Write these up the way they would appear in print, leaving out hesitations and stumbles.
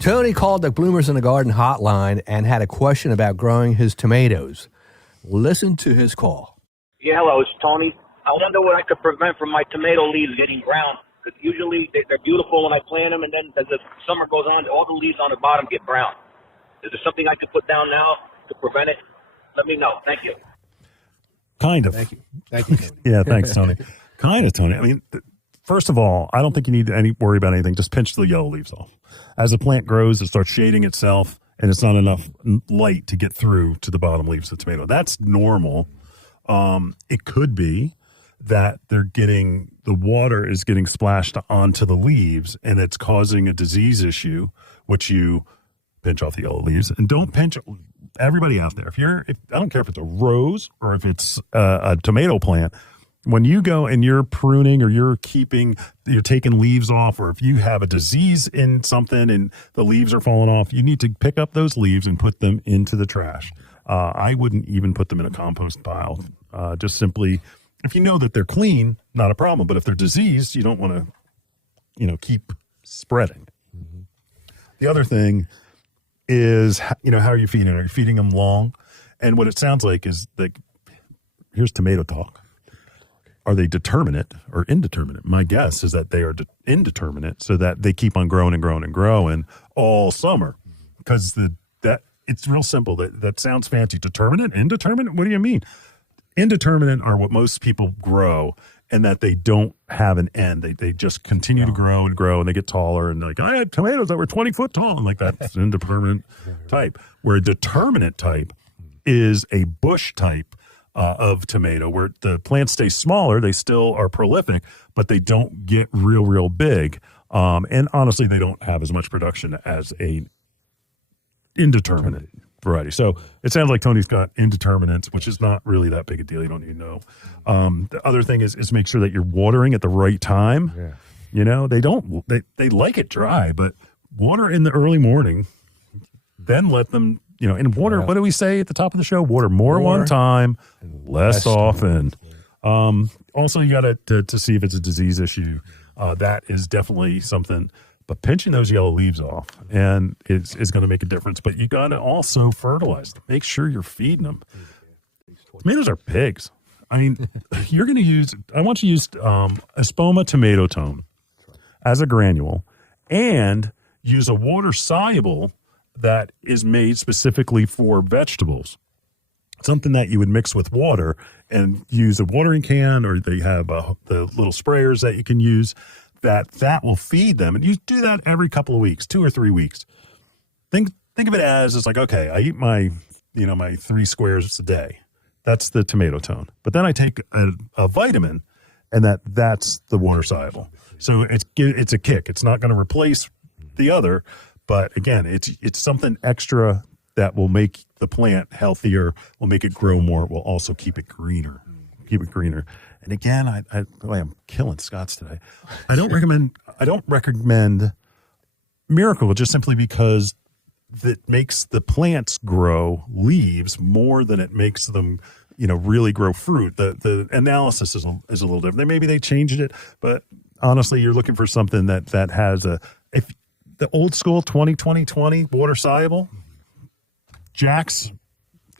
Tony called the Bloomers in the Garden hotline and had a question about growing his tomatoes. Listen to his call. Yeah, hello, it's Tony. I wonder what I could prevent from my tomato leaves getting brown. Because usually they're beautiful when I plant them, and then as the summer goes on, all the leaves on the bottom get brown. Is there something I could put down now to prevent it? Let me know. Thank you. Kind of. Thank you. Thank you, Tony. Yeah, thanks, Tony. Kind of, Tony. I mean, first of all, I don't think you need to worry about anything. Just pinch the yellow leaves off. As the plant grows, it starts shading itself, and it's not enough light to get through to the bottom leaves of the tomato. That's normal. It could be that the water is getting splashed onto the leaves, and it's causing a disease issue, which you pinch off the yellow leaves. And don't pinch, everybody out there, I don't care if it's a rose or if it's a tomato plant, when you go and you're pruning or you're taking leaves off, or if you have a disease in something and the leaves are falling off, you need to pick up those leaves and put them into the trash. I wouldn't even put them in a compost pile. Just simply, if you know that they're clean, not a problem. But if they're diseased, you don't want to, keep spreading. Mm-hmm. The other thing is, how are you feeding them? Are you feeding them long? And what it sounds like is here's tomato talk. Are they determinate or indeterminate? My guess is that they are indeterminate, so that they keep on growing and growing and growing all summer. Because it's real simple. That sounds fancy. Determinate, indeterminate? What do you mean? Indeterminate are what most people grow, and that they don't have an end. They just continue to grow and grow, and they get taller. And I had tomatoes that were 20 foot tall, and that's an indeterminate type. Where a determinate type is a bush type of tomato, where the plants stay smaller. They still are prolific, but they don't get real big. And honestly, they don't have as much production as a indeterminate variety. So it sounds like Tony's got indeterminates, which is not really that big a deal. You don't need to know. The other thing is make sure that you're watering at the right time. Yeah. They like it dry, but water in the early morning, then let them, and water, what do we say at the top of the show? Water more one time, less often. Also, you got to see if it's a disease issue. That is definitely something. But pinching those yellow leaves off is going to make a difference. But you got to also fertilize them. Make sure you're feeding them. Tomatoes are pigs. I mean, I want you to use Espoma tomato tone as a granule, and use a water soluble that is made specifically for vegetables. Something that you would mix with water and use a watering can, or they have the little sprayers that you can use. That will feed them, and you do that every couple of weeks, 2 or 3 weeks. Think of it as it's okay, I eat my 3 squares a day. That's the tomato tone. But then I take a vitamin, and that's the water soluble. So it's a kick. It's not going to replace the other, but again, it's something extra that will make the plant healthier, will make it grow more, will also keep it greener. And again, I'm killing Scots today. I don't recommend Miracle, just simply because it makes the plants grow leaves more than it makes them, really grow fruit. The analysis is a little different. Maybe they changed it, but honestly, you're looking for something that has if the old school 20-20-20 water soluble. Jack's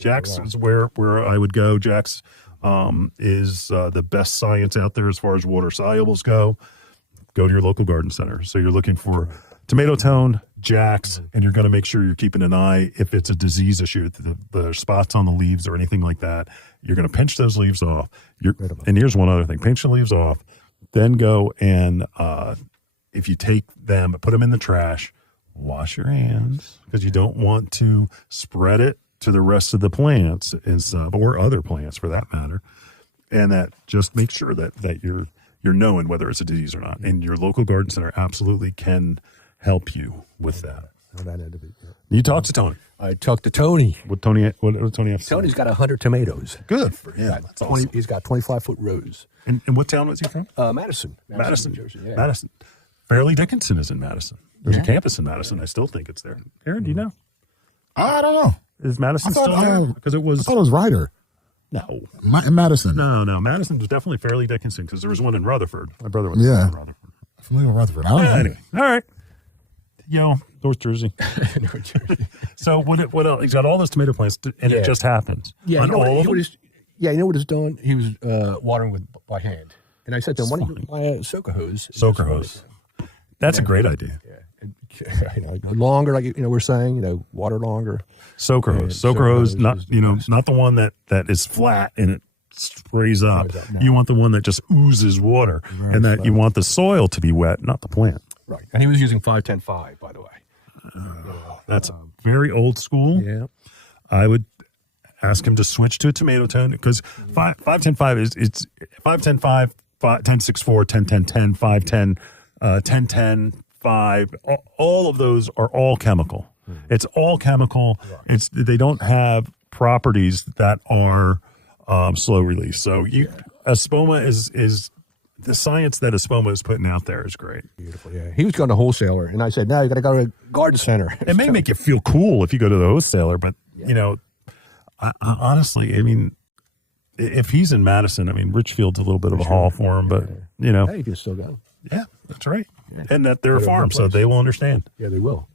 is where I would go. Jack's is the best science out there as far as water solubles go. Go to your local garden center. So you're looking for tomato tone, Jack's, and you're going to make sure you're keeping an eye if it's a disease issue, the spots on the leaves or anything like that. You're going to pinch those leaves off. And here's one other thing: pinch the leaves off, then go and if you take them, put them in the trash, wash your hands, because you don't want to spread it to the rest of the plants and stuff, or other plants for that matter. And that just make sure that you're knowing whether it's a disease or not. And your local garden center absolutely can help you with that. That end of it. Yeah. You talk to Tony. I talked to Tony. What Tony have to say? Tony's got 100 tomatoes. Good for him. That's awesome. He's got 25-foot rows. And what town was he from? Madison, New Jersey. Yeah. Madison. Fairleigh Dickinson is in Madison. There's a campus in Madison. I still think it's there. Aaron, do you know? I don't know. Is Madison still there? Because I thought it was Ryder. No. In Madison. No. Madison was definitely Fairleigh Dickinson, because there was one in Rutherford. My brother was in Rutherford. I'm familiar with Rutherford. I don't know. Anyway, all right. North Jersey. So what else? He's got all those tomato plants, and it just happens. Yeah, on all of them? you know what he's doing? He was watering by hand. And I said to him, why don't you buy a soaker hose? Soaker hose. That's a great idea. Yeah. Longer, like we're saying, water longer. Soaker hose. Soaker hose, not not the one that is flat and it sprays up. No. You want the one that just oozes water, and that you want the soil to be wet, not the plant. Right. And he was using 5-10-5, by the way. That's very old school. Yeah. I would ask him to switch to a tomato tone because 5-10-5 is 5-10-5, 10-6-4, 10-10-10, 5-10, 10-10, 5. All of those are all chemical. It's all chemical. They don't have properties that are slow release. So Espoma is the science that Espoma is putting out there is great. Beautiful, yeah. He was going to wholesaler, and I said, no, you got to go to a garden center. It may make you feel cool if you go to the wholesaler, but, I honestly, if he's in Madison, Richfield's a little bit of a haul for him, but, Yeah, you can still go. Yeah, that's right. And that they're a farm, so they will understand. Yeah, they will.